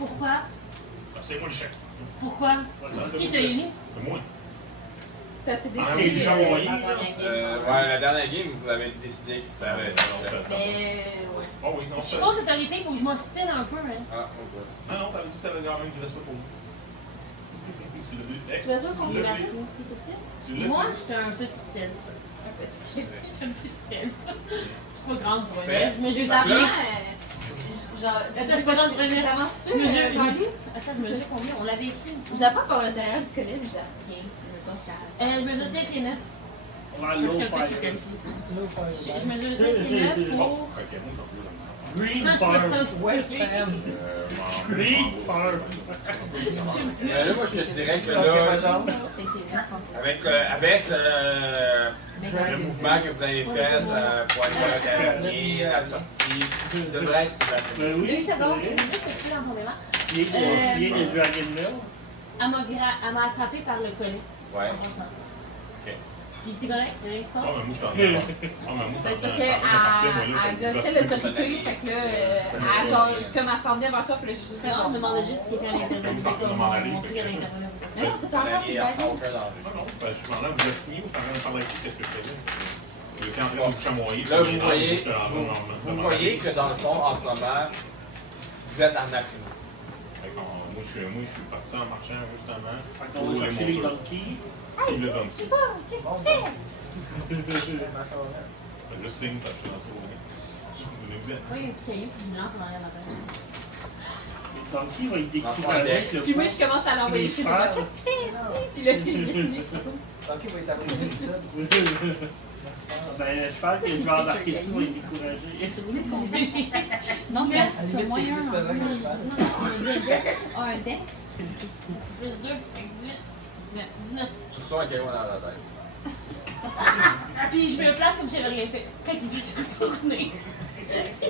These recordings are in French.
Pourquoi? C'est moi le chèque. Pourquoi? Qui t'a élu? C'est moi. Ça s'est Ah, décidé oui, dans la envoyé. dernière game. Ouais, la dernière game, vous avez décidé que ça allait être. Mais ouais. Oh oui, non, Je suis c'est. contre l'autorité, il faut que je m'ostine un peu. Hein. Ah, ok. Non, t'avais dit que t'avais quand même du respect pour moi. Tu l'as dit. Tu veux ça qu'on Tu est l'as parti dit. ou qui était petit? Tu l'as Moi, dit. j'étais un petit elfe. Un petit Je suis un petit elfe. Je suis pas grande pour un Fait. elfe, mais je Ça sais. vient. Genre, Attends, je peux dans le premier. t'avances-tu Je mesure- vers lui? Attends, je mesure combien? On l'avait écrit. il me Je semble. la pas par l'intérieur du collet, mais je la retiens. Mettons, ça. Je mesure 5 et 9. On va Je low sais que fire. c'est qualifié, ça. Low fire. Je mesure 5 et 9 Oh, pour. ok, moi j'en veux là. Green 166. West Ham. Green Farm. Mais là, moi, je te dirais que C'est pas là, genre. C'est que 960. avec le mouvement que vous avez fait pour aller voir le dernier, la sortie, devrait être. Ben oui, Une c'est seconde, vrai. juste écrit dans ton élément. Tu viens de Dragon Mill. Elle m'a attrapé par le collet. Ouais. En passant. Ok. Puis c'est correct, il y a rien qui se Ah, passe. mais moi je t'en ai. Ah, mais moi Ben, c'est parce je qu'elle gossait l'autorité, fait que là, elle, genre, c'est comme elle s'en venait vers toi, puis là, je suis Non, on me demandait juste si quelqu'un allait intervenir. Je peux m'en aller. Mon truc allait intervenir. Mais non, t'es encore sur Il n'y a le aucun danger. Non, non, ben, je suis en train de vous signer ou je suis en train de parler avec qui, qu'est-ce que je fais là? Je suis en train de vous chamoyer. Là, vous voyez que dans le fond, en ce moment, vous êtes en Afrique. Moi, je suis parti en marchant justement. Fait qu'on va chercher les donkeys. Il le donne. Tu vas, qu'est-ce que tu fais? Je signe parce que je suis dans ce moment. Vous êtes. Oui, il y a un petit caillou, puis je lance dans la tête. Les donkeys vont être Dans découragés. Puis moi, je commence à l'envoyer chez les gens. Qu'est-ce que tu fais, esti? Puis là, il saute. Ok, il va être arrivé tout seul. Ben, le cheval que je vais embarquer dessus va être découragé. Non, mais À la t'as limite, moyen t'es plus un pesant que le cheval. Ah, un dex? Plus 2, fait que 18. 19. 19. Tu reçois un caillou dans la tête. Puis je me place comme si j'avais rien fait. Fait qu'il va se retourner. Tu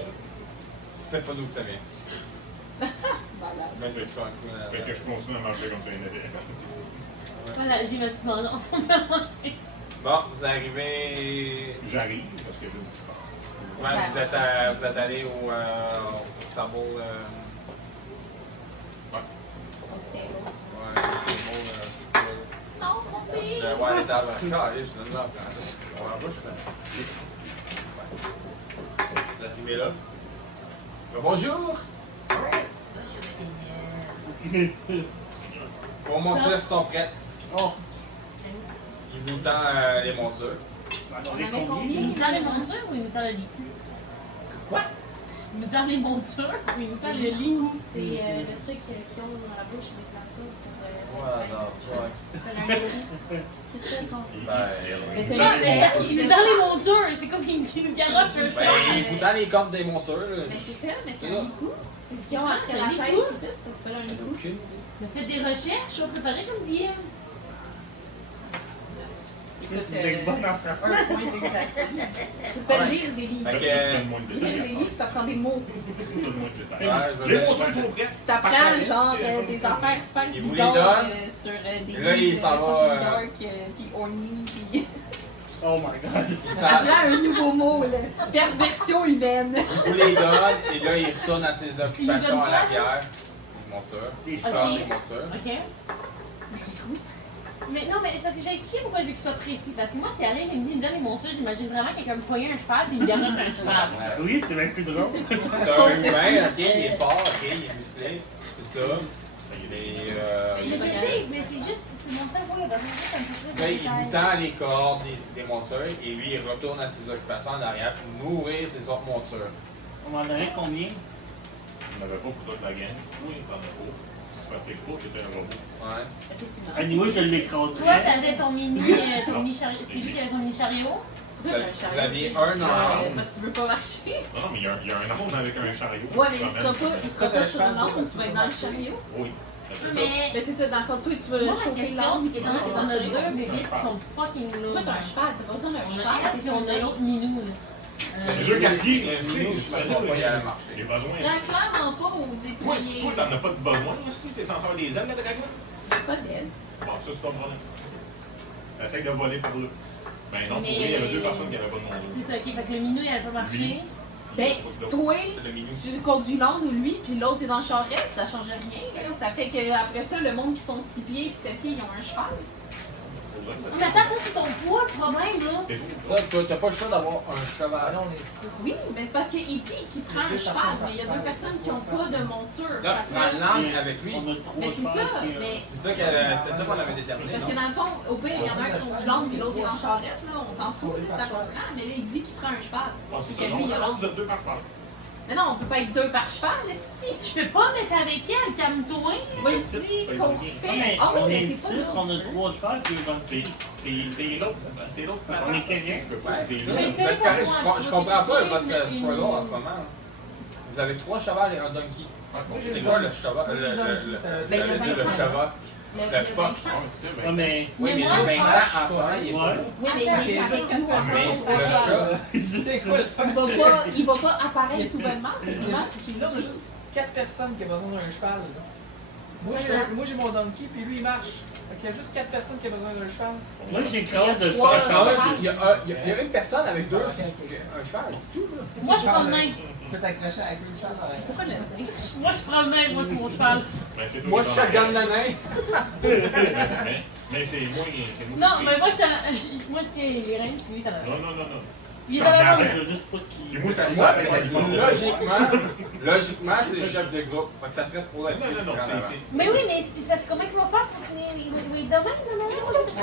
sais pas d'où que ça vient. Malade. Même que tu fais un coup dans la Fait que tête. je continue à marcher comme ça, il y en avait. Voilà, j'ai ma petite vengeance, on peut avancer. Bon, vous arrivez. J'arrive parce que là, je pars. Ouais, vous êtes allé au stable. On se tait, Ouais, le stable. Non, mon pire! Ouais, l'étable. Calé, je donne là. On va je fais. Vous arrivez là. Bonjour! Vos montures sont prêtes. Oh, Il vous tend les montures. on On en avait est Il combien? nous tend les montures ou il nous tend le lit? Quoi? Il nous tend les montures ou il nous tend le lit? C'est le truc qu'ils ont dans la bouche avec l'arteau pour Ouais, non, ouais. Qu'est-ce que ton... Ben, Non, c'est parce qu'il nous tend les montures, c'est comme qu'il nous garoche le ben, il vous tend les cordes des montures. Là. Mais c'est ça, mais c'est un licou. C'est ce qu'ils ont à C'est faire. la Les tête coups. et tout, ça s'appelle un licou. Aucune idée. On a fait des recherches, on va préparer comme DM. Écoute, Vous êtes bonne en français. un point exactement. Ça s'appelle lire des livres. Fait que- Donne-moi une Lire des livres, t'apprends des mots. Donne-moi une détail. Ouais, je Les vais- montures sont prêtes. T'apprends genre des affaires super Il vous les bizarres donne. sur des Là, il livres s'en va, fucking dark, puis horny, puis... Oh my god. T'apprends un nouveau mot, là. Perversion humaine. Il vous les donne et là, il retourne à ses occupations à l'arrière. Les montures. Les Je chevaux. parle des montures. Ok. Mais non, mais c'est parce que je vais expliquer pourquoi je veux qu'il soit précis. Parce que moi, si Alain il me dit, il me donne les montures, j'imagine vraiment quelqu'un me poigner un cheval puis il me garoche un cheval. Ouais. Oui, c'est même plus drôle. C'est un humain, ok, il est fort, ok, il est musclé, c'est ça. Mais Mais je sais, mais c'est juste, c'est mon cerveau, il a besoin de ça me fait plus là, de il vous détails. tend les cordes des montures et lui, il retourne à ses occupations en arrière pour nourrir ses autres montures. On m'en donnait combien? On n'avait pas pour toute la gang. Oui, t'en as pas. Si tu fatigues pas, t'étais un robot. Ouais. Effectivement. Anyway, je Toi, l'écraserais. t'avais ton mini chariot. C'est lui qui avait son mini chariot. Pourquoi t'as un chariot? Vous aviez un en Parce que tu veux pas marcher. Non, non, mais il y a un arbre avec un chariot. Ouais, mais il sera pas sur cheval, l'âme, tu vas être dans le chariot. Oui. C'est ça. Mais Mais c'est ça, dans le fond, toi, tu veux moi, ma chauffer question, l'âme, c'est qu'étant donné t'es qu'on dans le a chariot. deux bébés qui sont fucking Pourquoi lourds. t'as un cheval? T'as pas besoin d'un On cheval, a et puis on a l'autre minou. là. Les jeux quartiers, Le minou, je ne pas y aller marcher. les besoins. T'as clairement pas aux Toi, étriers. toi, t'en as pas de besoin aussi, t'es censé avoir des ailes, la dragon? J'ai pas d'aide. Bon, ça, c'est pas un problème. Essaye de voler par là. Ben non, pour Mais- vrai, il y avait deux personnes qui avaient pas de monde. C'est ça, ok. Fait que le minou, il avait pas marché. Ben, toi, C'est le milieu. tu conduis l'onde ou lui, puis l'autre est dans le charrette, ça change rien. Là. Ça fait qu'après ça, le monde qui sont 6 pieds puis 7 pieds, ils ont un cheval. Mais attends, toi, c'est ton poids le problème, là. Ça, toi, t'as pas le choix d'avoir un Ah cheval. non, on est 6. Oui, mais c'est parce qu'il dit qu'il prend un cheval, mais il y a 2 personnes qui n'ont pas de monture. Là, Fait que prends là- une langue avec lui. On a 3 Mais c'est ça, mais C'est ça c'était ça qu'on avait déterminé. parce que dans le fond, au pire, il y en a un qui conduit l'onde puis l'autre est en charrette, là, on s'en fout, là, tant qu'on se rend. Mais là, il dit qu'il prend un cheval. C'est Que ça, lui, il a non, l'autre. vous êtes deux par cheval. Mais non, on peut pas être 2 par cheval, esti. Je peux pas mettre avec elle, calme-toi. Moi, je dis qu'on fait. On Oh, mais est t'es 6, pas là. on a 3 chevals qui est dans le C'est l'autre. C'est l'autre. On est combien? Ouais, C'est c'est ça. l'autre. Vous êtes correct, je comprends pas votre struggle en ce moment. Vous avez 3 chevals et un donkey. C'est quoi le cheval? Ben, il y a Le 25. cheval. Le Le fox. Vincent. Ah, mais. Oui, mais moi, le ça, Vincent en ce moment, il est pas Ouais. là. Oui, mais il est pareil que nous, on Mais s'en le chat, C'est quoi le fuck? Il va pas apparaître tout bonnement, Il y a techniquement. juste- Là, on a juste 4 personnes qui ont besoin d'un cheval. Là. Moi, j'ai mon donkey, puis lui, il marche. Fait qu'il y a juste 4 personnes qui ont besoin d'un cheval. Moi, j'ai Il y crainte a de trois faire chevals. ça. il y a une personne avec un cheval, c'est tout. Là. Moi, je prends le nain. Tu peux t'accrocher avec le cheval. Pourquoi le nez? Moi, je prends le nain, moi, c'est mon cheval. Mais c'est toi Moi, qui je t'en shotgun arrête. le nain. Mais c'est moi qui. Non, mais moi, je tiens les rênes, puis lui, t'en as. Non, non, non, non. Il est dans la main. Je veux juste pas qu'il. Et moi, je Moi, t'assure. logiquement, c'est le chef de groupe. Fait que ça serait pour être. Non, non, non, c'est. Mais oui, mais c'est parce que comment il va faire pour finir oui, demain, non?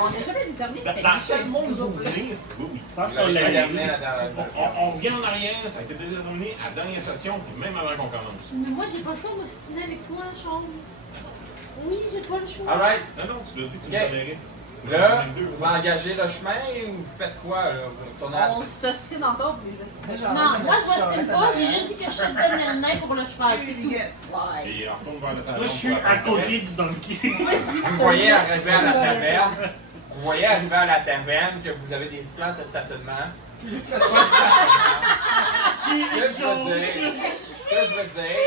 On n'a jamais déterminé Dans c'était dans les chaque chefs monde du que vous groupe. voulez, oui. Je pense On qu'on l'a l'a déterminé dit. On revient en arrière, ça a été déterminé à la dernière session, puis même avant qu'on commence. Mais moi, j'ai pas le choix de m'ostiner avec toi, chose. Oui, j'ai pas le choix. Alright. Non, non, tu l'as dit que tu Ok. nous verrais. Là, vous engagez le chemin ou vous faites quoi, là? Vous tournez à... On s'ostine encore pour les accidents. Non, moi, je m'ostine pas, j'ai juste dit que je shotgunnais le nain pour le cheval, c'est tout. Et on retourne vers le talon. Moi, je suis à côté du donkey. Moi, je dis que Vous c'est voyez un arriver à la esti, taverne. Vous voyez arriver à la taverne que vous avez des places de stationnement. Ce que je veux dire,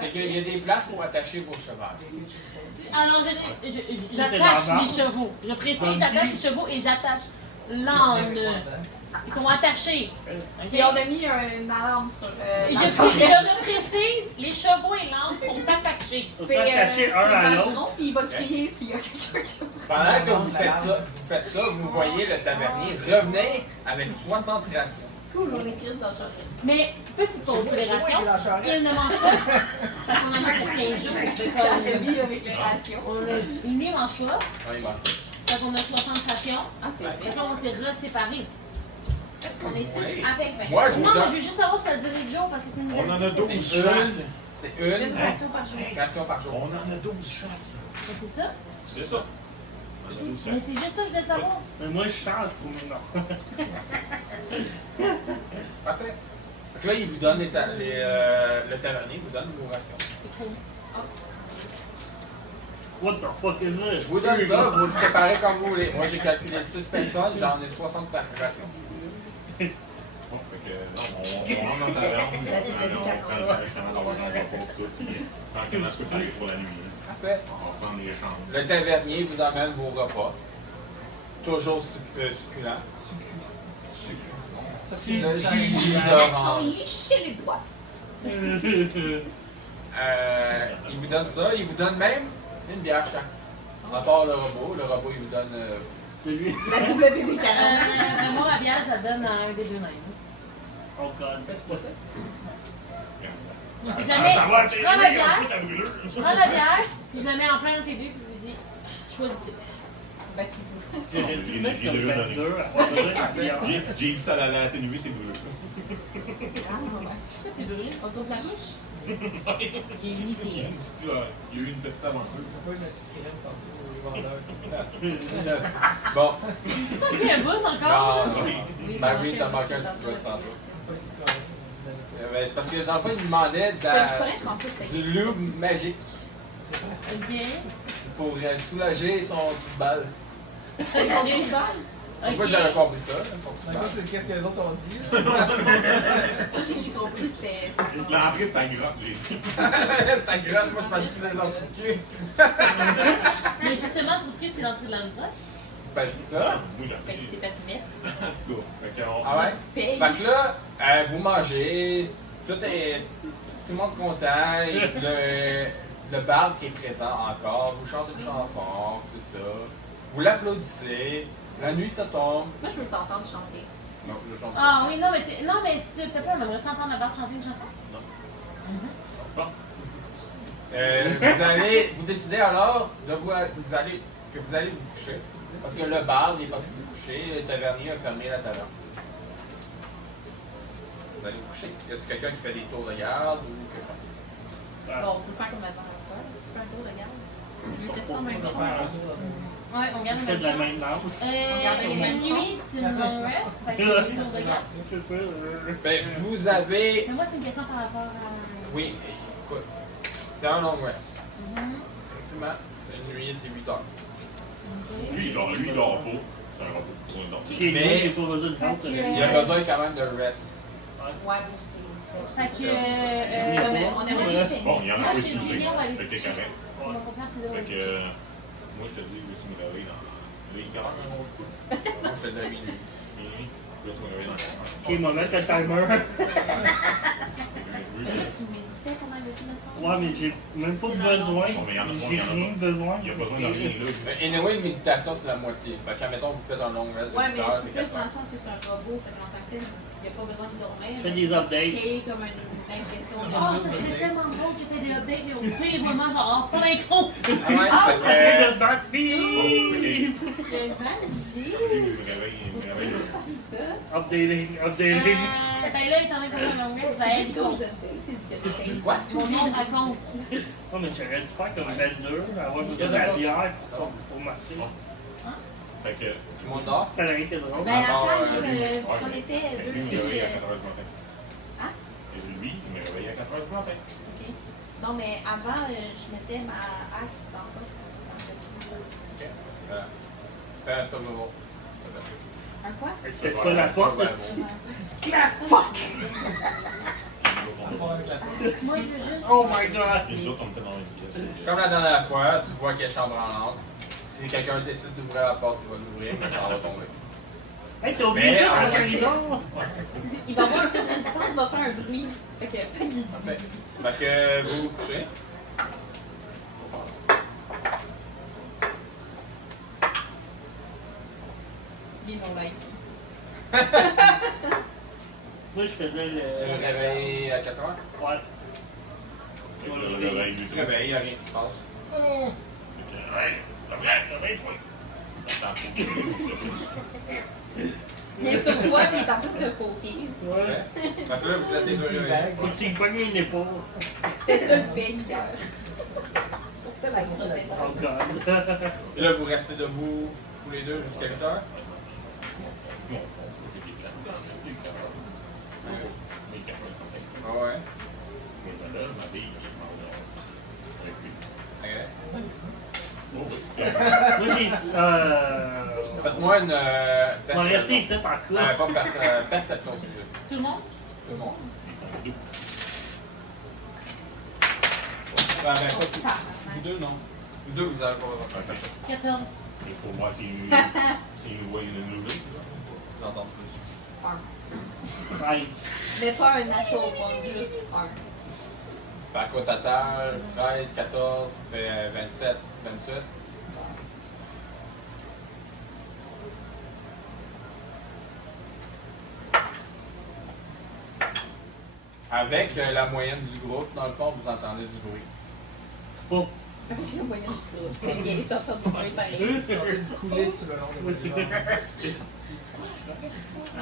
c'est qu'il y a des places pour attacher vos chevaux. Alors, j'attache les chevaux. Je précise, j'attache les chevaux et j'attache l'âne. Ils sont attachés. Et on a mis une alarme sur. Et je précise, les chevaux et l'âne sont attachés. Faut s'attacher un à l'autre. Vacheron, puis il va crier s'il y a quelqu'un qui Pendant que vous faites ça, vous voyez le tavernier revenir avec 60 rations. cool, on écrit dans le charrette. Mais, petite pause pour les rations, il ne mange pas. Parce qu'on en a pour 15 jours. Quand elle vit avec les rations. Il ne mange pas. Ouais, bon. Fait qu'on a 60 rations. Ah, c'est Et vrai. puis on s'est reséparés. Est-ce qu'on est 6 Ouais. avec Vincent? Moi, je Non, vous mais je donne veux juste savoir si ça a duré le jour parce que tu nous On en a 12 c'est chaque. une Une ration par jour. ration par jour. On en a 12 chaque. Mais c'est ça. C'est ça. On en a 12 Mais chaque. c'est juste ça que je voulais savoir. Mais moi, je change pour maintenant. Parfait. Donc là, il vous donne le tavernier vous donne vos rations. What the fuck is this? Je vous donne ça, vous le séparez comme vous voulez. Moi, j'ai calculé 6 personnes, j'en ai 60 par ration. Bon, fait que, non, on rentre dans ta taverne. La double On vie prend le temps, on repose tout. Tranquillement, ce que pour la nuit. Parfait. On va prendre les chambres. Le tavernier vous emmène vos repas. Toujours succulents. Le jus Elles sont d'orange. lichées les doigts. Il vous donne ça, il vous donne même une bière chaque. À part le robot il vous donne. Celui. La WD-40. Moi, ma bière, je la donne à un des deux nains. Oh god. Puis je la mets- Ça va, je prends la bière, ta brûlure. je prends la bière, puis je la mets en plein entre les deux, puis je lui dis, choisissez. Battez-vous. J'aurais dû J'ai- mettre j'ai comme deux donné. vendeur à part besoin de bière. J'ai dit ça allait atténuer ses brûlures. Ah, ouais. T'es brûlé? Autour de la bouche? Il y a une ITS. Il y a eu une petite aventure. On peut une petite crème tantôt aux vendeurs. Bon. C'est pas pris un bout encore? Non, non. Oui, Ben dans oui, lequel t'as manqué c'est un dans petit peu le tantôt. Pas de score. Ben, c'est parce que dans le fond, il demandait T'as disparaît, je pense pas que c'est du lube magique Ok. pour soulager son trou de balle. Ils sont trop balles. Moi, j'avais compris ça. Son trou de Ça, balle. c'est qu'est-ce que les autres ont dit. Moi, j'ai compris, c'est. L'entrée de sa grotte, j'ai dit. Ça gratte, moi je pensais que c'était dans le trou de cul. Mais justement, le trou de cul, c'est l'entrée de la grotte. Ben, c'est ça. Oui, la Fait qu'il s'est fait mettre. En tout cas, fait qu'on- Ah ouais? Tu payes. Fait que là, vous mangez, tout le monde content, le barde qui est présent encore, vous chantez une chanson, tout ça. Vous l'applaudissez, la nuit ça tombe. Moi, je veux t'entendre chanter. Non, je chante pas. Ah oui, non, mais s'il te plaît, on aimerait s'entendre la barre chanter une chanson. Vous décidez alors que vous allez vous coucher. Parce que le bar est parti se coucher, le tavernier a fermé la taverne. Vous allez vous coucher. Y a-t-il quelqu'un qui fait des tours de garde ou quelque chose? Bon, on peut faire comme la dernière fois. Tu fais un tour de garde. Je vais tester en même On va temps. faire un tour. Ouais, on garde Je le fais de la même chant. maintenance. Une nuit, c'est une long rest. Fait que un tour de garde. C'est ça. Ben, vous avez. Mais moi, c'est une question par rapport à. Oui, écoute. C'est un long rest. Mhm. Effectivement, une nuit, c'est 8 heures. Lui, il dort pas. C'est un robot. On dort. Ok, Mais- moi, j'ai pas besoin de Fait help. que- Il a besoin quand même de rest. Ouais, moi aussi. c'est Fait que. pas- On aimerait juste faire Bon, il y en a Moi, un peu je te dis, sous-usé. viens, on va aller se Fait que coucher. correct. On va comprendre, c'est Fait drôle. que, moi, je te dis, veux-tu me réveiller dans les gardes, un bon coup? Moi, je te donne minuit. Minuit. Veux-tu me réveiller dans Ok, moi, mettre le timer. Mais toi, tu méditais pendant le film, me semble? Ouais, mais j'ai même pas besoin. Bon, mais y en a pas, J'ai y en a rien besoin. Il y a besoin de rien là. Anyway, une méditation, c'est la moitié. Fait qu'admettons, vous faites un long rest. de Ouais, 8 mais heures, c'est plus dans le sens que c'est un robot, fait qu'en tant que tel, il n'y a pas besoin de dormir. Je fais des updates. Créer comme une impression de. Oh, ça serait tellement drôle que t'aies des updates, mais au pire moment, genre, pas un con. Ah ouais, Arrête fait de te battre, please! Ce serait magique! Il me réveille. Ça. Updating. Ben là, étant donné qu'on a un long rest, ça aide con. Quoi? Mon nom raconte. Non, mais j'aurais dû faire comme Beldur, avoir besoin de la bière pour marcher. Fait que, Tout le monde dort? Ça aurait été drôle. Ben, Ah, bon, attends, ouais, on était deux lui, il me filles. réveille à 4h du matin. Hein? Et lui, il me réveille à 4h du matin. Ok. Non, mais avant, je mettais ma axe dans le. Ok. Voilà. Fais un survival. Un quoi? C'est pas la porte, Ouais, aussi. Rapport avec la Moi, je veux juste. Oh my god! Et nous autres, on était dans une pièce. Comme la dernière fois, tu vois qu'il y a chambre en l'antre. Si quelqu'un décide d'ouvrir la porte, il va l'ouvrir, mais ça va tomber. Hey, t'as oublié Mais, ça dans en le fait, corridor? Il va avoir un peu de résistance, il va faire un bruit. Fait que pas d'idée. Parfait. Fait que vous vous couchez. Bien non like. Moi, je faisais Tu le le. réveilles à 4h? Ouais. Fait que le réveil, lui, Tu te réveilles, il n'y a rien qui se passe. Réveille-toi! Il est sur toi, puis il est en train de te poker. Ouais. Fait que là, vous êtes les deux réveillés. Faut que tu me pognes une épaule. C'était ça le bang hier. C'est pour ça la grosse tête. Oh god. Et là, vous restez debout tous les deux jusqu'à 8h? Ah ouais. Ok. Moi, j'ai. Faites-moi une. On va rester ici par là. Pas perception, c'est juste. Tout le monde? Tout le monde. Ben, pas tous. Vous deux, non. Vous deux, vous avez pas votre perception. 14. Il faut voir s'il nous voit une nouvelle. Vous entendez plus. Un. Nice. Mais pas un natural one, juste un. Fait qu'au total, 13, 14, fait 27, 28. Avec la moyenne du groupe, dans le fond, vous entendez du bruit. Oh. Avec le moyen du groupe. C'est bien, j'ai entendu parler pareil. Ça aurait une coulisse sur le long de votre jambe.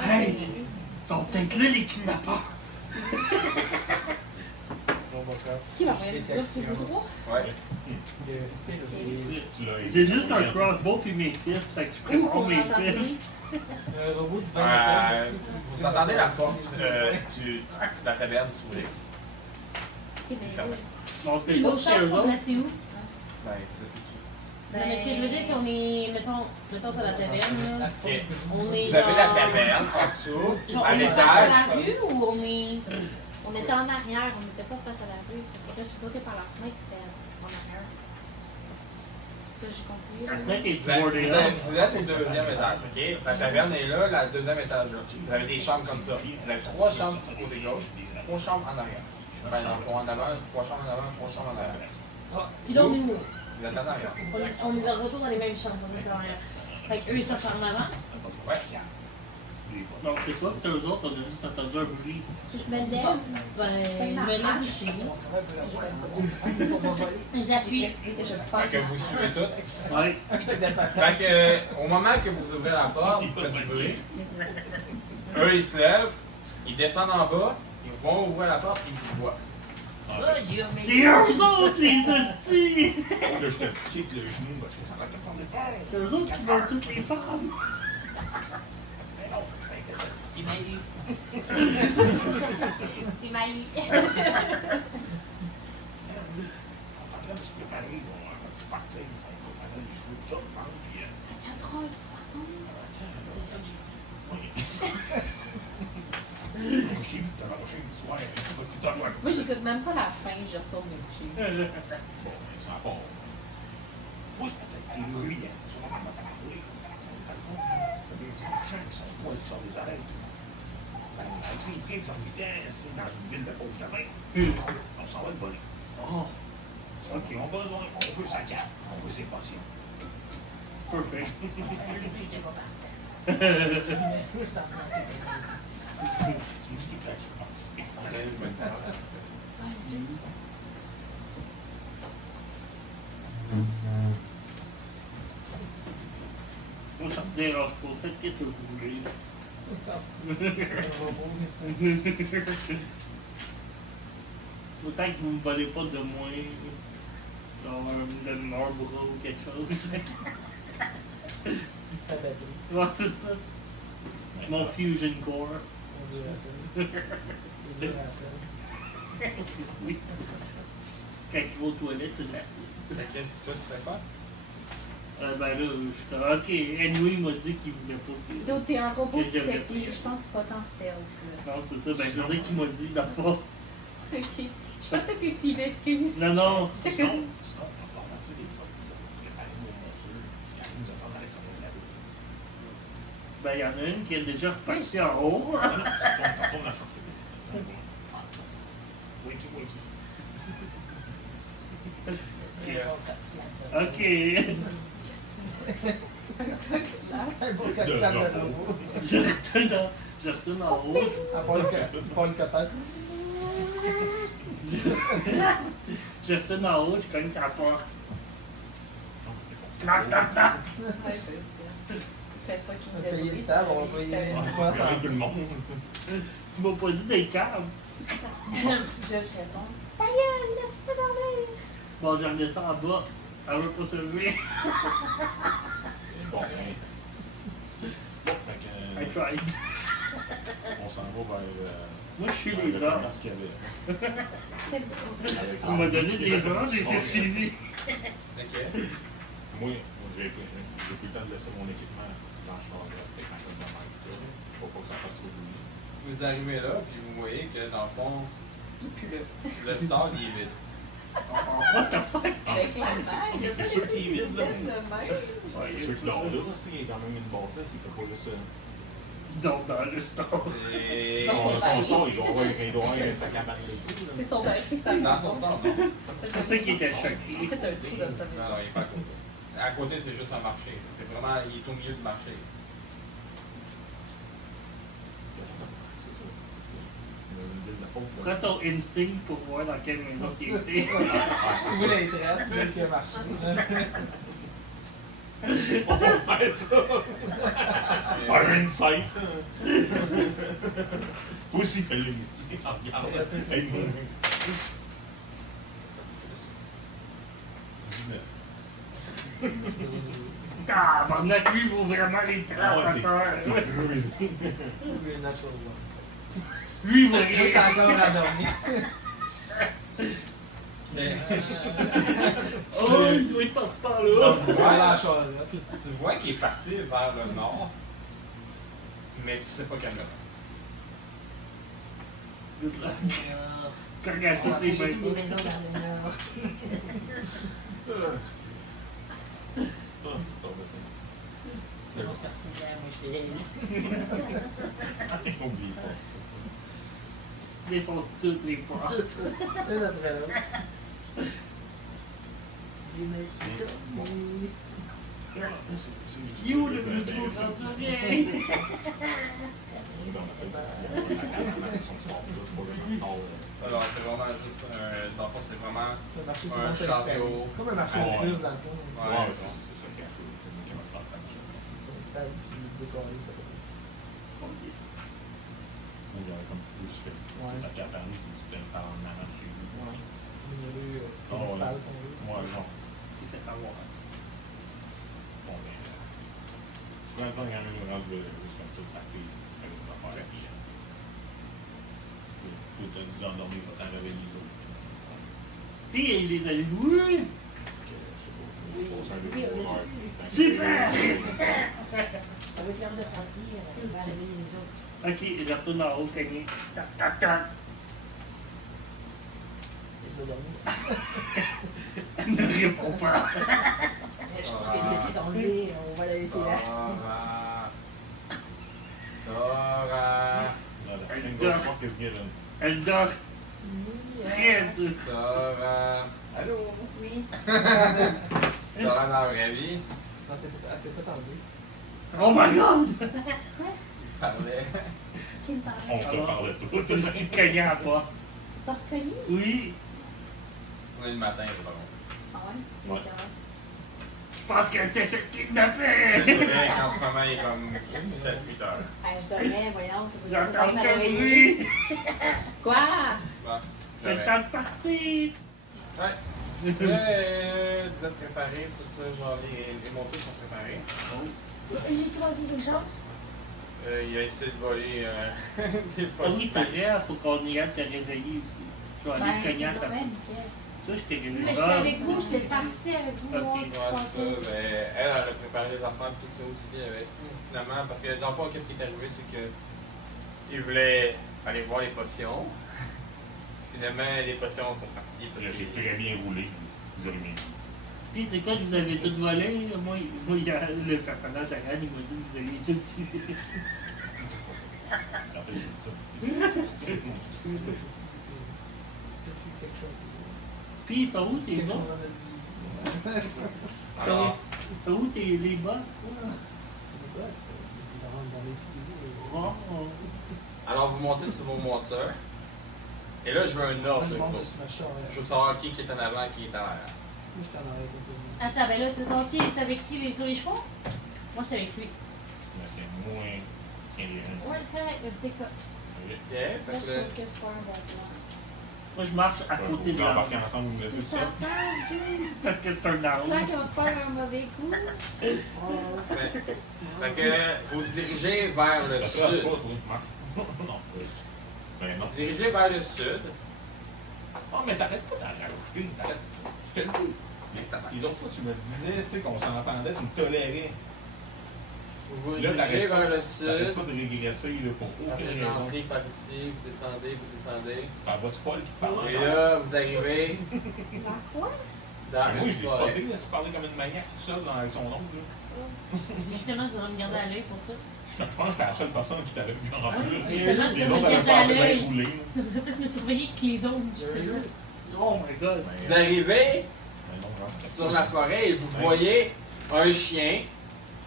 Hey! Ils sont peut-être là, les kidnappeurs. Est-ce qu'il a moyen du groupe, c'est vous trois? Ouais. J'ai juste un crossbow puis mes fists, fait que je prépare qu'on mes entend fists. Un robot de 20 Vous entendez la porte de la taverne s'ouvrir. Ok, mais oui. Non, c'est Nos pas chez chambres eux sont autres. placées où? Ben, c'est Non, mais ce que je veux dire, c'est on est, mettons pas la taverne, là. tout. Ok. On est Vous avez la genre- taverne en dessous, à On est l'étage. face à la rue ou on est... On était en arrière, on n'était pas face à la rue. Parce que quand je suis sautée par la fenêtre, c'était en arrière. ça, j'ai compris. La fenêtre est Vous êtes, boardée vous up. êtes- vous êtes au deuxième étage, ok? La taverne est là, le deuxième étage là. Vous avez des chambres comme ça. Vous avez 3 chambres du côté gauche, 3 chambres en arrière. Ben, dans le fond, en avant, 3 chambres en avant, 3 chambres en arrière. Puis là, on est où? Vous êtes en arrière. On est de retour dans les mêmes chambres. On est en arrière. Fait qu'eux, ils sortent en avant. Ouais. Non, c'est quoi que c'est eux autres? On a juste entendu un bruit. Je me lève. Ben, je me lève ici. Je la suis. Fait que vous suivez tout. Ouais. Un sac de patates. Fait que, au moment que vous ouvrez la porte, vous faites du bruit. Eux, ils se lèvent, ils descendent en bas, ils vont ouvrir la porte et ils vous voient. C'est eux autres, les hosties! Là, je te kick le genou parce que ça va te prendre des faire. C'est eux autres qui veulent toutes les femmes. Tu m'as eu. On est en train de se préparer pour partir. On préparait les cheveux tout, puis... 4 heures, tu pardon. Je t'ai dit de te rapprocher du soir, tu t'en vois. Moi, j'écoute même pas la fin, je retourne me coucher. Bon, ça va pas. Moi, c'est peut-être des bruits, hein. Ça va pas parler. Dans le fond, t'as des petits machins qui sont poils qui sortent des oreilles. Ben, avec ces pieds qui sont vitesse, c'est dans une ville de pauvres gamins. On s'en va le bonnet. Oh, OK, on a besoin, on veut sa carte, on veut ses passions. perfect. Tu me dis tout le temps que tu veux participer. Moi, ça me dérange pas. Faites qu'est-ce que vous voulez. Peut-être que vous me volez pas de moins. Genre de Marlboro ou quelque chose. Ouais, c'est ça. Mon Fusion Core. Oui. Quand il va aux toilettes, c'est de l'acide. Fait que, toi, tu fais quoi? Ben là, je suis comme, ok, Henry m'a dit qu'il voulait pas que... D'autres, t'es un robot de Quel 7 pieds. Je pense que c'est pas tant stealth. Non, c'est ça, ben c'est ça qu'il m'a dit, dans le fond. Ok. Je pensais que tu suivais, excuse. Non, non. J'étais Sinon, comme- on va partir des autres. Préparer nos montures, puis aller nous attendre à l'extérieur de la ville. Ben, il y en a une qui est déjà repartie en haut. On retourne la chercher. Wiki, wiki. Ok. Un coq slap. Un beau coq-slap de robot. Je retourne en haut. À part le copain. Je retourne en haut, je cogne sur la porte. Knock, knock, knock. Ouais, c'est ça. Fait fucking On va de payer bruit, le table, tu on va vas payer t'avais le dit. toit. C'est vrai que le monde. Tu m'as pas dit des câbles. Puis là, je réponds. Ta gueule, laisse-moi dormir. Bon, je redescends en bas. Elle veut pas se lever. Bon, ben. Bon, fait I que. tried. On s'en va vers. Moi, je suis vers les le hommes. commerce qu'il y avait. Quel beau. Avec On m'a donné des ordres, j'ai été suivi. Ok. Moi, j'ai pris le temps de laisser mon équipement dans le char avec ma cote de mer et tout, pour pas que ça fasse trop de bruit. Vous arrivez là, puis vous voyez que, dans le fond, Il pue là. le stade, il est vide. What the fuck? Avec la main, il a C'est pas sûr laissé qu'il est ses vide, là. items de même. Ouais, Ceux qui l'ont là, aussi, il y a quand même une bâtisse, il fait pas juste. Donc, dans le store. Et Dans son Son baril. store, il doit avoir un sac à main. C'est son baril, ça. dans son stade, non? C'est pour ça qu'il était Il choqué. fait un trou dans sa Non, maison. non, il est pas à côté. À côté, c'est juste un marché. C'est vraiment, il est au milieu du marché. Prends ton instinct pour voir dans quelle maison il C'est était. ça. Tu veux l'intéresse, mais qui a marché. Ouais, ça! Un insight! Toi aussi, fais-le, ici. Regarde, Ouais, c'est ça. hey, moi. 19. Tabarnak, lui, il vaut vraiment les Ah traces à ouais, terre. c'est crazy. We're natural one. Lui, il vaut Moi, j'étais rien. encore à dormir. Mais, Oh, il doit être parti par là. On va aller à la chambre, là. tu vois qu'il est parti vers le nord, mais tu sais pas quel nord. Good luck. Quand il y a toutes les maisons. Je pense qu'en 6 ans, moi, j'étais elle. Oublie pas. Défonce toutes les portes. C'est ça. Une après l'autre. You, le museau quand tu viens. Alors, c'est vraiment juste un. Dans le fond, c'est vraiment. C'est un marché qui Un vont s'installer. chariot. C'est comme un marché de Ouais. plus dans le fond. Ouais, c'est ça qui est un peu. C'est moi qui m'a fait ça. Ils s'installent puis ils décorent ça. Où il y avait comme plus fait. Ouais. La cabane, puis tu te ça en allant chez lui. Ouais. Une rue, Oh, une ouais. salle, son rue. Ouais, genre. Il fait avoir. Bon, ben. Je suis maintenant quand même rendu juste comme tout tapé avec une affaire à client. Tout a dû endormir le temps avec les autres. Puis il les a vus. Super! Avec l'heure de partir, on va réveiller les autres. Ok, je retourne en haut, cogner. Tac, tac, tac. Et je vais dormir. Elle ne répond pas. Je crois qu'elle s'est fait enlever, on va la laisser là. Sora. La single fuck is given. Elle dort très dur. Sora. Allô? Oui. Sora dans la vraie vie. Non, elle s'est fait enlever. Oh my god! Parlait. Qui me parle? On te parlait tout. Cogner à la porte. T'as reconnu? Oui. On est le matin, c'est pas bon. Ah ouais? Ouais. Je pense qu'elle s'est fait kidnapper. En ce moment, il est comme 7-8 heures. Je dormais, voyons, faisait J'entends ça me comme réveiller. bruit. Quoi? Bon, C'est le temps de partir. Ouais. Vous êtes préparés, tout ça, genre les montées sont préparées. Tu vas dire des choses? Il a essayé de voler des Ah oui, c'est postes. vrai, il faut qu'on y aille te réveiller aussi. Je vais aller cogner à ta porte. même, yes. Toi, je t'ai Mais réveillé. j'étais avec vous, j'étais partie avec vous. Ok, voir ce Ouais, qui se c'est ça. passait. Ben, elle a préparé les enfants tout ça aussi avec nous, finalement, parce que dans le fond, qu'est-ce qui est arrivé, c'est que il voulait aller voir les potions. Finalement, les potions sont parties parce J'ai que très bien roulé. J'ai rien dit. Puis c'est quoi, vous avez tout volé? Moi, il y a le personnage Aran, il m'a dit que vous aviez tout tué. En fait, j'ai dit ça. Quelque chose. Puis ils sont où tes Quelque bas? chose dans notre vie. Alors, Sont où les bas? Oh. alors, vous montez sur vos monteurs. Et là, je veux un ordre. Moi, je monte groupe. sur ma chambre. Je veux savoir qui est en avant, qui est en arrière. Moi, je t'en arrête un peu. Attends, ben là, tu sens qui? C'est avec qui sur les chevaux? Moi, j'étais avec lui. Mais c'est moins. Tiens, les uns. Ouais, c'est vrai, je t'écoute. Ok, Là, fait je que trouve que c'est pas un bon plan. Moi, je marche à côté de Vous embarquez l'arbre. ensemble, vous me C'est laissez sa ça. face, dude. Parce que c'est un Tant arbre. qu'elle va te faire un mauvais coup. Fait que vous dirigez vers le La trace sud. pas, toi, marche. Non. Ben non. Vous dirigez vers le sud. Oh, mais t'arrêtes pas d'en rajouter. T'arrêtes. Je te le dis. Les autres fois, tu me disais, tu sais, qu'on s'entendait, tu me tolérais. Vous Là, dirigez vers le T'arrêtes sud. pas de régresser, là, pour aucune Après, raison. entrez par ici, vous descendez, vous descendez. C'est la voix de folle qui parle. Et là, vous arrivez Dans quoi? dans Moi, je une l'ai forêt. spoté, là, se parler comme une maniaque tout seul avec son oncle. Là. Justement, ça va me garder à l'œil pour ça. Je pense que t'es la seule personne qui t'avait vu en Ah, plus. justement, Les ça autres me avaient garde à passé bien l'œil. roulé. Ça me fait plus me surveiller que les autres, justement. Oh my god. Vous arrivez Mais non, non, sur la forêt et vous voyez un chien.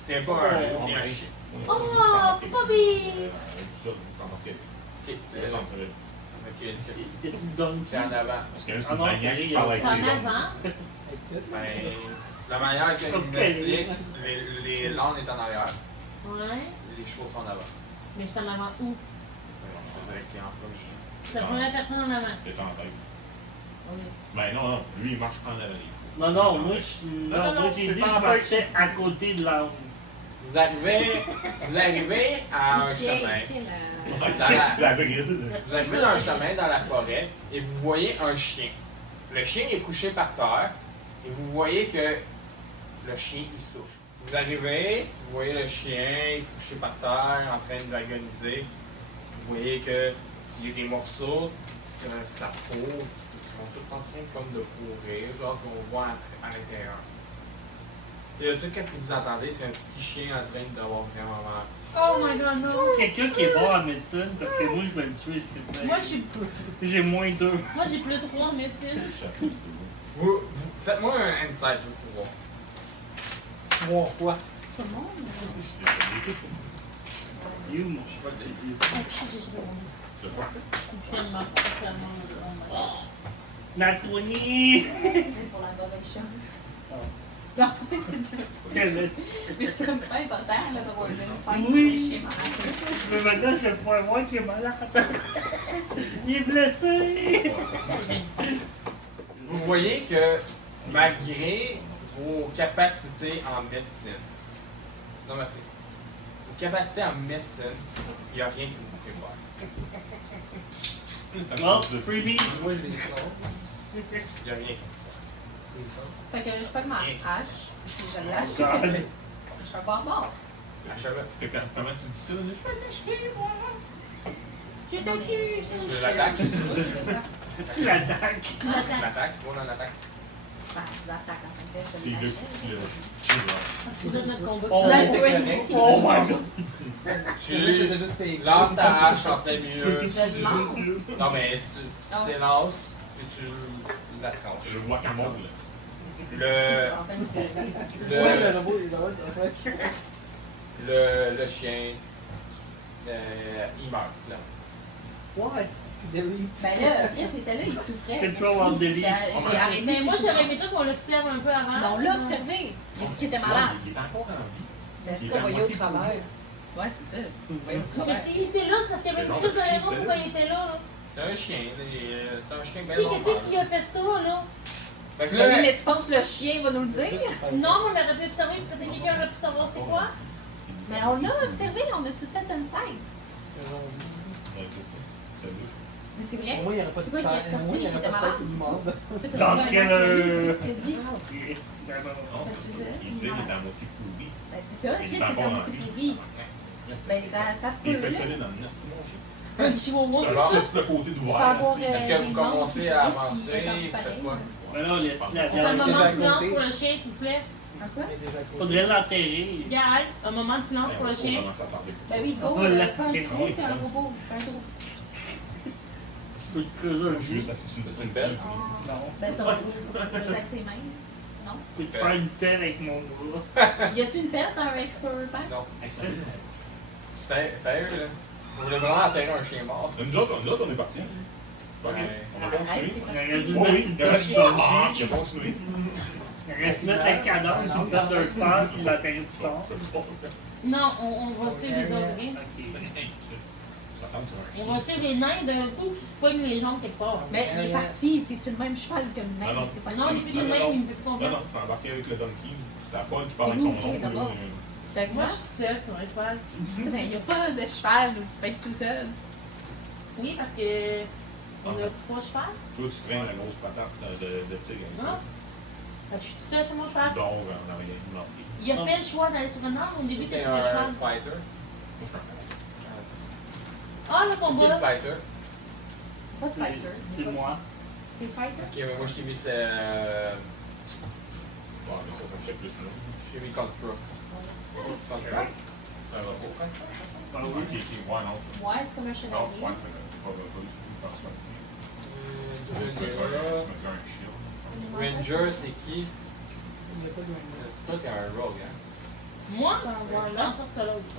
C'est pas un loup, c'est un chien. Oh, Bobby! Tout seul, je t'en marquais. Ok, C'est c'est ça, bon. c'est vrai. Ok, T'es sous le donkey. c'est en avant. Parce que là, c'est Ah une non, maniaque c'est qui parle avec En ses ondes. avant. Avec titre, là. Ben, la manière qu'il Ok. m'explique, les landes est en arrière, Ouais. les chevaux sont en avant. Mais je suis en avant où? Je te dirais que t'es en premier. C'est la première personne en avant. T'es en tête. Ok. Ben non, non, lui, il marche en avant. Non, non, moi, j'ai dit que je marchais à côté de l'arbre. Vous arrivez à un Tiens, chemin. tiens, La bride. Vous arrivez dans un chemin dans la forêt et vous voyez un chien. Le chien est couché par terre et vous voyez que le chien il souffre. Vous arrivez, vous voyez le chien couché par terre en train d'agoniser. Vous voyez que il y a des morceaux de sa peau qui sont tous en train comme de pourrir, genre qu'on voit à l'intérieur. Et tout ce que vous entendez, c'est un petit chien en train d'avoir vraiment mal. Oh my god, non! Quelqu'un qui est bon en médecine, parce que moi, je vais le tuer. Moi, je suis. J'ai moins 2. Moi, j'ai plus 3 en médecine. Faites-moi un insight, je vais pouvoir. Wow, quoi? Tout le monde. You, moi. Oh, tellement, tellement. Nathalie! Pour la mauvaise chance. Oh. Non, c'est dur. Quel- Mais c'est comme ça important là, d'avoir une insight Oui. sur le chien malade. Mais maintenant, je vais pouvoir voir qu'il est malade. Il est blessé! Vous voyez que malgré vos capacités en médecine, non merci, vos capacités en médecine, il n'y a rien qui vous fait voir. Oh, freebie! Moi je les sors, il n'y a rien. Fait que je prends ma hache, puis je lâche. God. Je fais pas mort. À chaque Comment tu dis ça, là? Je t'accuse! je l'attaque, Tu l'attaques. Tu l'attaques. l'attaque, on en attaque. Ben, je l'attaque en tant que tel, je C'est le le lâche. petit, C'est de notre combat. Oh, La t'es douane. correct. Oh my god! Tu T'as juste fait. lances ta hache en plein milieu. Je le lance. Non mais tu Ah. t'élances et tu la tranches. Je vois qu'un monde, là. C'est Le, en train de pleurer. Ouais, le le, robot, il doit être. le chien, il meurt là. Ouais. Delete. Ben là, Chris était là, il souffrait. Control Alt Delete. J'ai arrêté. Mais moi, ses j'aurais aimé souffrances. ça qu'on l'observe un peu avant. Ben, on l'a observé. Il a dit qu'il était malade. Il est encore en vie. Ben, Il est ça, à voyez au moitié travers. Ouais, c'est ça. Voyez au Mais travers. s'il était là, c'est parce qu'il y avait une plus de raison pourquoi il était là. C'est un chien, c'est un chien Tu bien sais, normal. qu'est-ce qui a fait ça, là? Fait que Ben oui, là, mais tu penses que le chien va nous le dire? Non, mais on aurait pu observer, peut-être quelqu'un aurait pu savoir c'est quoi. Mais on l'a observé, on a tout fait inside. Ouais, c'est ça. Ça bouge. Mais c'est vrai. Moi, il n'y aurait pas C'est quoi qui est ressorti, moi, il y qui aurait était pas malade? fait du monde. Dans quel, C'est ce qu'il a dit. Ben, Non, Ben, c'est ça. il disait qu'il était à moitié pourri. Ben, c'est ça, Il Chris, est c'est encore un en petit vie. pourri. Ben, ça se Il peut, est fait là. solide dans le nest, mon chien. Un chihuahua. Alors, tout le côté Tu peux d'ouvert. avoir est-ce que vous des commencez à membres qui avancer? est dans le Faites pareil. quoi? Ben là, laisse la On fait un viande. moment Déjà de silence compté. pour le chien, s'il vous plaît. Un quoi? Il est déjà compté. Faudrait l'enterrer. Gal, un moment de silence pour le chien. On commence à parler. Ben oui, go, On fais l'a un trou tiré. avec un robot. Fais un trou. Faut te creuser un Je suis jus. juste assis sur C'est une belle? Non. Ben, c'est un robot. Faut avec ses mains. Non? Faut te faire une pelle avec mon bras. Y a-tu une pelle dans un Explorer Pack? Non. Hey, salut. Sérieux, là? Vous voulez vraiment enterrer un chien mort? Nous autres, on est partis. Ok, Ouais. on a Arrête, continué. t'es Il parti. aurait dû Oh mettre oui, une il a tête dans il a continué. Il reste mettre un cadavre sur le tête d'un cheval puis l'enterrer plus tard. Non, on va suivre les autres, ok? Ok. Ça tombe sur un On chien. va suivre les nains d'un coup qui se pognent les jambes quelque part. Mais il est parti, il était sur le même cheval que le Ah non. mec. Il est parti. Non, mais c'est le même, il me fait plus Non, confiance. non, t'es embarqué avec le donkey. C'est la Paul qui parle T'es avec son où, toi, oncle. d'abord? Fait que Moi, moi, je suis seule sur un cheval. ben, y a pas de cheval où tu peux être tout seul. Oui, parce que. On a 3 chevals. Toi, tu traînes la grosse patate de tigre. Ah. Fait que je suis toute seule sur mon cheval. Donc, en arrière, non. Il y a fait le choix d'aller sur un arbre. Au début, T'es t'es sur le cheval. un fighter. Ah, le Qui est combat. le fighter? Pas de fighter. C'est moi. T'es fighter? Ok, mais moi je t'ai mis ce. Bon, mais ça me fait plus là. Je t'ai mis Construct. Construct? C'est un robot, quoi? Ah Ok, oui. ok, ouais, non. Ouais, c'est comme un Non, chevalier. ouais, c'est pas du tout comme ça. Ranger, Un chien. Ranger, c'est qui? Il n'y a pas de même. Toi, t'es un rogue, hein? Moi, je pense que c'est l'autre.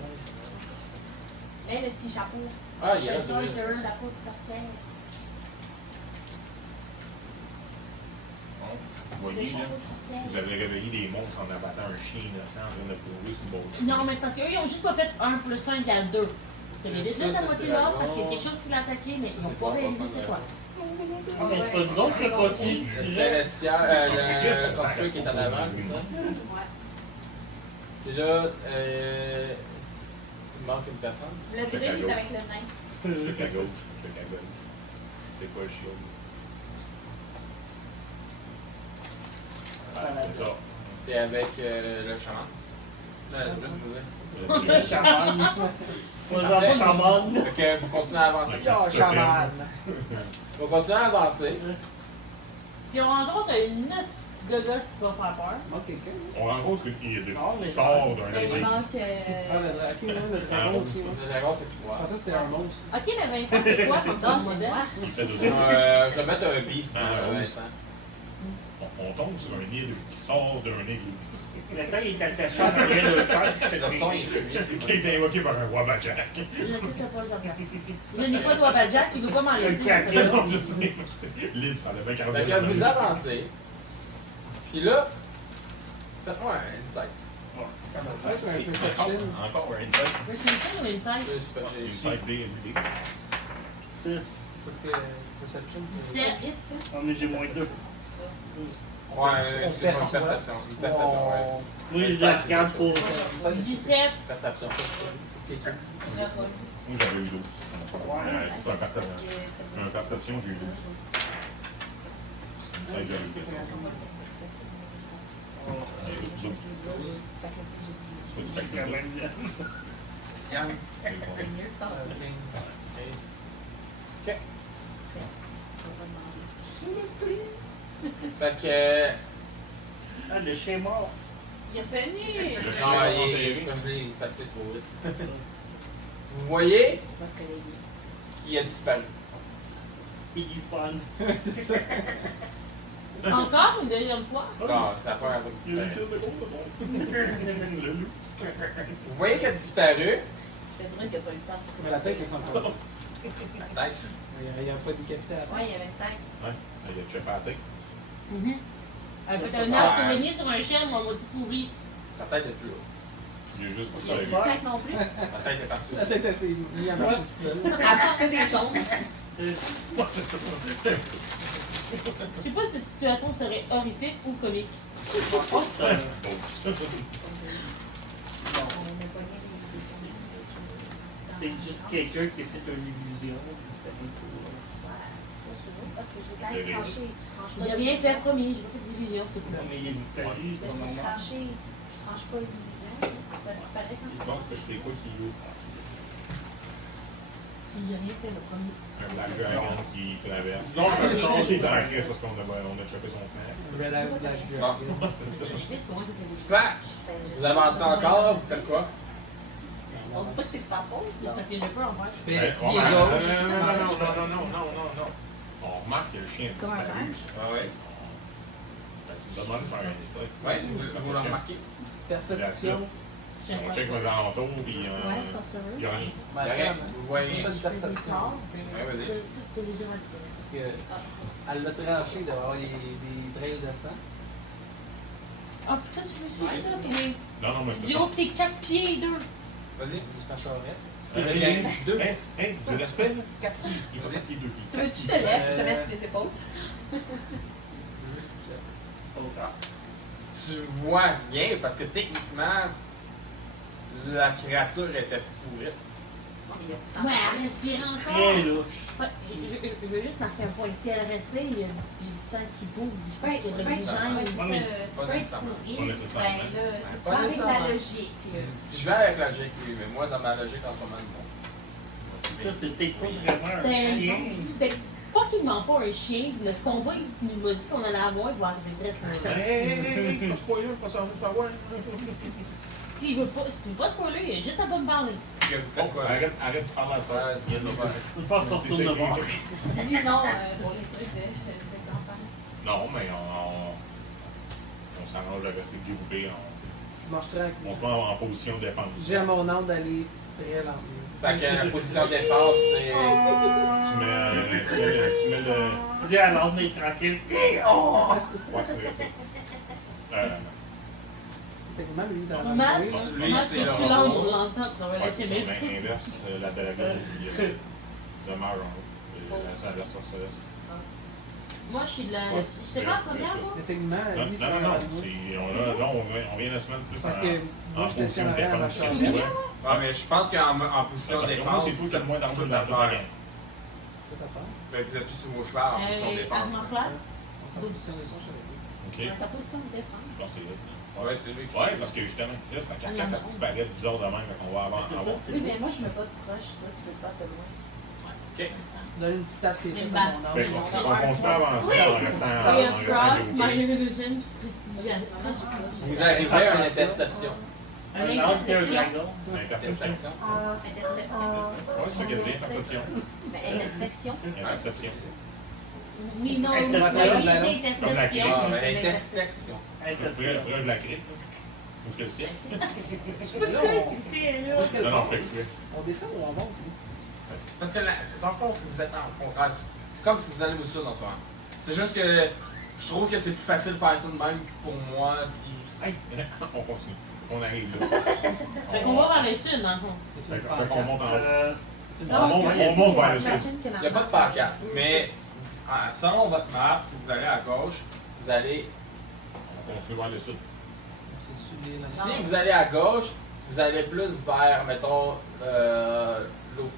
Eh, le petit chapeau. Ah, il y a Le deux. chapeau de sorcière. Bon, vous Le voyez, là, chapeau de sorcière. vous avez réveillé des monstres en abattant un chien innocent en train de courir sur le bord. Non, mais c'est parce qu'eux, ils ont juste pas fait 1 plus 1 égale 2. Il y avait déjà la moitié mort parce qu'il y a quelque chose qui l'a attaqué, mais ils n'ont pas réalisé c'était quoi. Ah, mais c'est pas drôle que continue. Le Célestia, le Construct qui est en avant, c'est ça? Ouais. Et là, il manque une personne. Le druide est avec le nain. C'est à gauche, c'est à gauche. C'est pas le chien. C'est ça. T'es avec le chaman. Le chaman. On va pas chaman. Fait que vous continuez à avancer. Oh, chaman! Vous continuez à avancer. Puis on rencontre une Gaga, c'est pas faire peur. Manque quelqu'un. On rencontre une hydre Non, mais qui sort d'un Ben, il église. manque. Ah, le dragon, le dragon, ok, ouais. Le dragon, c'est Je toi. pensais que c'était un monstre. Ok, le Vincent, c'est quoi comme Non, ton c'est modèle? moi. Il fait de Je vais mettre un beast pour Vincent. on tombe sur un hydre qui sort d'un église. Mais ça, il est attaché à l'arrière de char. Le son est fumé. Qui est invoqué par un roi Bajak. Je n'écoute pas le Gaga. Je n'ai pas de Wabajak, il veut pas m'en laisser. Ok, parce que- Non, je sais. L'hydre, elle avait Fait que vous avancez. Puis là, faites-moi un insight. Ça, c'est un perception. Encore un insight. Perception ou Insight? Là, c'est pas C'est une j'ai- side D&D. 6. Parce que perception, c'est. 17. Vite, ça. Oh, mais j'ai moins 2. Ouais, On excuse-moi, perçoit. perception. Une perception, ouais. Moi, je les regarde pour. 17. Perception. Moi, j'avais eu 12. C'est un perception. Un perception, j'ai eu 12. Ça, j'ai eu 12. J'ai eu 12. C'est pas du Quand même bien. Yann. C'est mieux, tant. Ok. Fait que. Ah, le chien mort. Il a venu! Le chien Non, il est enterré. comme je l'ai passé trop vite. Vous voyez On va se réveiller. qu'il a disparu. Il despawn. C'est ça. Encore une deuxième fois? Non, ça fait un peu Il y a une disparu. chose de gros, le loup. Vous voyez qu'il a disparu. Le druide, il a pas eu le temps. Mais la tête, elle s'en prend. La tête. Il n'y a pas décapité avant. Ouais, il y avait une tête. Ouais, il a chopé la tête. Elle peut être un arbre colonie sur un chien, mon maudit pourri. La tête est plus là. Il est juste pour Il y ça. a plus de tête non plus. La tête est partout. La tête, elle s'est mise à marcher tout seul. À pousser des jambes. Ouais, c'est ça. Je sais pas si cette situation serait horrifique ou comique. Bon. C'est juste quelqu'un qui a fait une illusion. Parce que j'ai quand même tranché. Tu tranches pas. J'ai rien fait, promis, j'ai pas fait d'illusion, s'il te Non, plaît. mais il est disparu, Mais c'est je pas vais normal. trancher. Je tranche pas l'illusion. Ça disparaît quand ça. Donc, c'est quoi qui ouvre? J'ai rien fait, le premier. Un black dragon qui traverse. Non, Non, il est dans la crise parce qu'on a chopé son snack. Red Eyes Black Bon. Dress. C'est pour moi qui fait Fait que, vous avancez encore, vous faites quoi? On dit pas que c'est de ta faute. C'est parce que j'ai peur en fait. Fait Ouais, pied non, gauche. non. On remarque que le chien a Comme un disparu. ranch. Ah ouais. Tu me demandes de faire un insight. Ouais, vous le remarquez. Perception. On check mes alentours, puis Ouais, sorcerer. il n'y a rien. Ben, Rien. attends, Vous voyez. je fais une perception. Ouais, vas-y. Parce que elle l'a tranché d'avoir des trails de sang. Ah putain, tu veux suivre ça, toi? Non, non, mais Du haut de tes 4 pieds, 2. Vas-y. Juste ma charrette. Deux. Du respect, là? 4 pieds. Il va mettre les 2 Tu pieds. veux-tu que je te lève, te mettre sur les épaules? Juste tout ça. Tu vois rien parce que techniquement, la créature était pourrite. Non, mais il y a du sang. Ouais, elle respire encore. Très louche. Ouais, je veux juste marquer un point. Si elle respire, il y a du sang qui bouge, du sang qui est Ouais, oxygène. c'est ça. mais Tu pas peux être nécessairement. Pas pourri. nécessairement. Ben là, si tu Pas vas avec la nécessairement. logique, là. Si je vais avec la logique, oui, mais moi, dans ma logique en ce moment, non. Ça, c'est peut-être pas vraiment un chien. C'était fucking pas un chien. Le son boy qui nous a dit qu'on allait avoir, il va arriver très très Hey, pas spoiler, pas sans savoir. S'il veut pas, si tu veux pas spoiler, il y a juste à pas me parler. Que vous faites quoi? Arrête de parler à ça. Il y a de l'affaire. Je pense qu'on retourne de bord. Sinon, pour les trucs de campagne. Non, mais on s'arrange de rester déroulé. Je marche tranquille. On se met en position de défense. J'ai à mon ordre d'aller très lentement. Fait que la position de défense, c'est. Tu mets le. Tu dis à l'ordre d'être tranquille. Et oh! Ouais, c'est ça. Ouais, c'est ça. Techniquement, lui, dans la Mal, jouée, là. Lui, mal c'est plus le lent robot. pour l'entendre travailler Ouais, chez c'est ça. mes Mais inverse, la dragon, il demeure en haut. C'est inverse sorceresse. Moi, je suis de la. Ouais. J'étais pas en première, moi? Mais techniquement, Non, lui, c'est non, en non. avant de moi. Là, on vient de se mettre plus Parce que moi, je position de descendrais à ma défense. charrette. Ouais, mais je pense qu'en position de défense, C'est tout le moins d'armes tout dans à toute la faire. gang. Tout à faire. Mais vous êtes plus sur vos chevals en position de défense. Arme en place. En position de défense, je l'avais dit. Ok. Dans ta position de défense. Je pense que c'est là. Ouais, c'est lui qui. Ouais, parce que justement, là, c'est un carcasse, ça disparaît bizarre de même, fait qu'on va C'est ça, avoir. c'est Oui, mais moi, je me bats de proche. Toi, tu peux te battre de loin. Donne une petite tape, c'est Une juste batte. à mon Fait âge. qu'on continue à avancer en restant Fire Cross, groupé. Minor Illusion, puis Prestidigitation. Vous arrivez à une interception. Un Un arbre et un interception. dragon. Interception. Interception. Ouais, c'est ça qu'elle dit, interception. Ben, intersection. Interception. Oui, non, oui, Interception. oui, Comme la interception. Ah, mais intersection. Proche de la crypte. Ou ce que c'est. Là, on- Non, non, fait exprès. on descend ou on monte? Parce que dans le fond, si vous êtes en contraire, c'est comme si vous allez au sud en ce moment. C'est juste que je trouve que c'est plus facile de faire ça de même que pour moi. Puis... Hey, on continue. On arrive là. Fait qu'on va vers le sud, dans le fond. D'accord. Fait qu'on monte en haut. Non, On monte vers le sud. Il n'y a pas de pancarte, mais selon votre map, si vous allez à gauche, vous allez. On continue vers le sud. C'est dessus les Si vous allez à gauche, vous allez plus vers, mettons, l'eau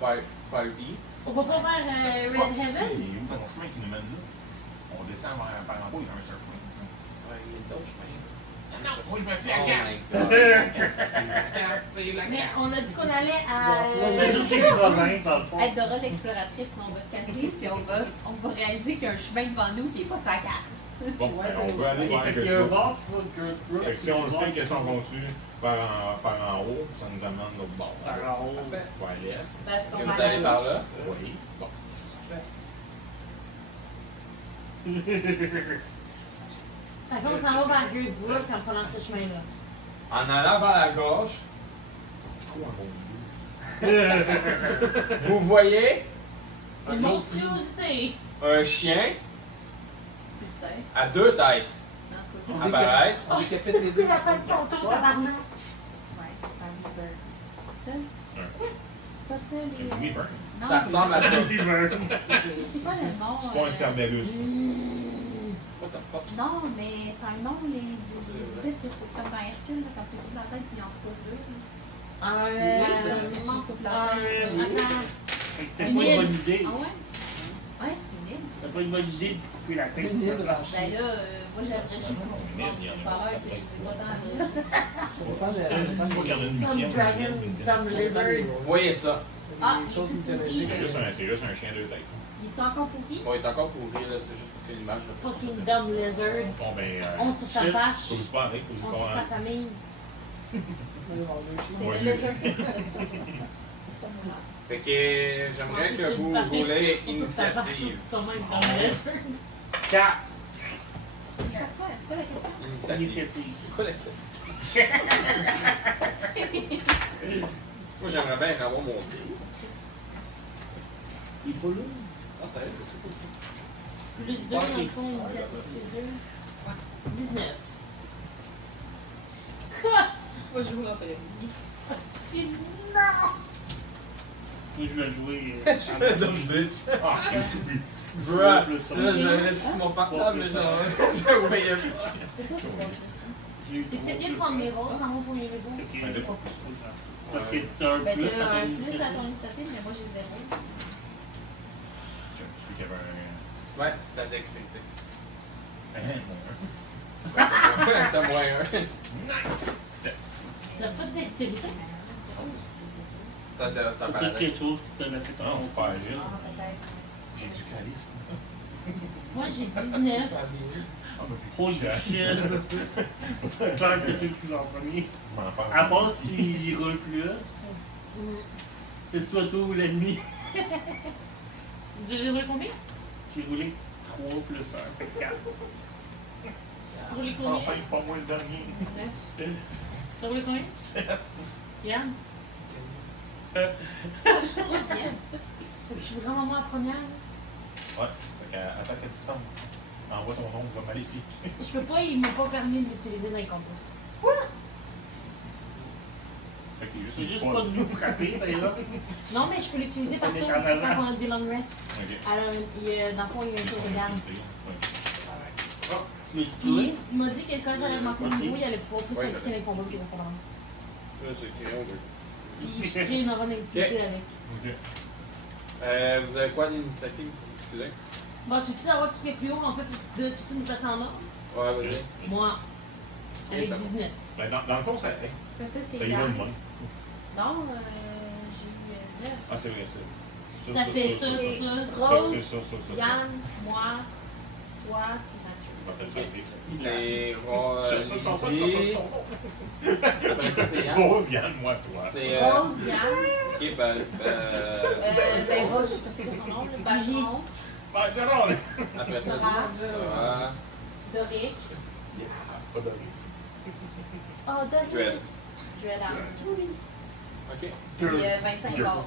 Firebee. On va pas vers Red Heaven? Il est où ton chemin qui nous mène là? On descend par en bas, il y a un seul chemin. Non, moi je me fie à Oh Gap. my god. C'est la carte, c'est la Mais carte. on a dit qu'on allait à. C'est juste les provinces, dans le fond. Être Dora l'exploratrice, on va se calmer, puis on va réaliser qu'il y a un chemin devant nous qui n'est pas sa carte. Bon, ben, on peut aller vers Fait qu'il y a un Gertrude. bord pour Gertrude. Fait que si on le sait qu'elles sont conçues par en haut, ça nous amène l'autre bord. Par en haut. Vers l'est. Ben, on Que va vous allez par là. Oui. Bon, Fait qu'on s'en va vers Girdwood en prenant ce chemin-là. En allant vers la gauche, je trouve un bon vous voyez Une monstruosité! un chien Putain. à 2 têtes Non, deux. apparaître. On décapite les deux. la tête tantôt, tabarnak! ouais, c'est un river. Ça? Un C'est pas ça, les. Un Weaver. Non, Ça ressemble à ça. c'est pas le nom. C'est pas un Cerberus. What the fuck? Non, mais c'est un nom, les bêtes que tu comme dans Hercule, là, quand tu coupes la tête puis il en repose deux. Non, coupe la tête. attends. C'est pas une bonne idée. Ah ouais? Ouais, c'est une île. C'est pas une bonne idée de couper la tête. Une île Ben branchée. là, moi j'aimerais juste que c'est souvent, mais ça a l'air que je sais pas tant. Ça dépend de- ça dépend C'est pas de- qu'il y en a une Comme mission. Dragon, comme Lizard. Vous voyez ça. Ah, des choses il est mythologiques. C'est juste un chien de tête. Il est encore pourri? Bon, il est encore pourri, là, c'est juste pour que l'image le Fucking dumb lizard. Bon, ben. Honte sur ta Shit. vache. Faut juste pas arrêter, faut juste Honte sur pas ta arrêter. famille. C'est le lézard qui dit ça, c'est pas toi. C'est pas moi. Fait que j'aimerais que vous roulez initiative. C'est quand même dumb lizard. 4. C'est quoi la question? Initiative. Initiative. C'est quoi la question? Moi, j'aimerais bien en avoir mon dé. Il est pas lourd. Ah, ça Plus 2 dans le fond, initiative plus 2. 19. Quoi? Tu vas jouer après. Hostie, non! Moi, je vais jouer. Dumb bitch. Ah, c'est stupide. Bruh. Là, j'avais laissé mon portable, mais genre, j'ai oublié. C'est peut-être mieux de prendre mes roses dans mon premier niveau. Parce que t'as un Ben, plus t'as à un ton plus à initiative. ton initiative, mais moi j'ai 0. Je suis qu'il y avait un. Ouais, c'est ta dextérité. Bon. T'as moins un. T'as pas de dextérité? Ça T'as paraît. peut-être quelque chose qui t'a fait ton Non, c'est pas agile. Ah, peut-être. J'ai du charisme. Moi j'ai 19. Oh shit. J'aurais peut-être le plus en premier. Je m'en parle. À part s'il roule plus là, c'est soit toi ou l'ennemi. J'ai roulé combien? J'ai roulé 3 plus 1, fait 4. T'as roulé combien? Enfin, c'est pas moi le dernier. 9. T'as roulé combien? Yann? Je suis troisième, c'est pas si pire. Fait que je suis vraiment moi la première. Ouais. Fait qu'attaque à distance. Envoie ton ombre maléfique. Je peux pas, il m'a pas permis de l'utiliser dans les combats. Fait qu'il y a C'est juste juste une pas fois. de nous frapper, par exemple. Non, mais je peux l'utiliser par On est tour en avant. quand on a des long rests. Ok. Alors, dans le fond, il y a un tour de garde. Mais tu Puis, peux. il m'a dit que quand j'allais augmenter le Ok. niveau, il allait pouvoir plus Ouais, s'impliquer dans les combats qu'il va faire. Là, c'est crayon, Puis, je crée une aura d'activité avec. Ok. vous avez quoi d'initiative? Excusez. Bon, tu sais savoir qui est plus haut, en fait, de tout nous passer en ordre? Ouais, vas-y. Moi, avec Ok, 19. Ben, dans le fond, ça. Après ça, c'est Ça y va Yann. de même. Non, j'ai eu 9. Ah, c'est vrai, ça. Ça, c'est ça, C'est ça. Rose, ça. Yann, moi, toi, puis Mathieu. Je m'appelle Patrick. C'est Rosie. Après ça, c'est Yann. Rose, Yann, moi, toi. C'est, Rose, Yann, ok, ben Rose, je sais pas c'est quoi son nom, le Bajon, Ben, Jérôme! après ça, Sarah, Sarah. Doric, Pas de risque. oh Joël. Doris, Joël, Ok. puis Vincent Gard.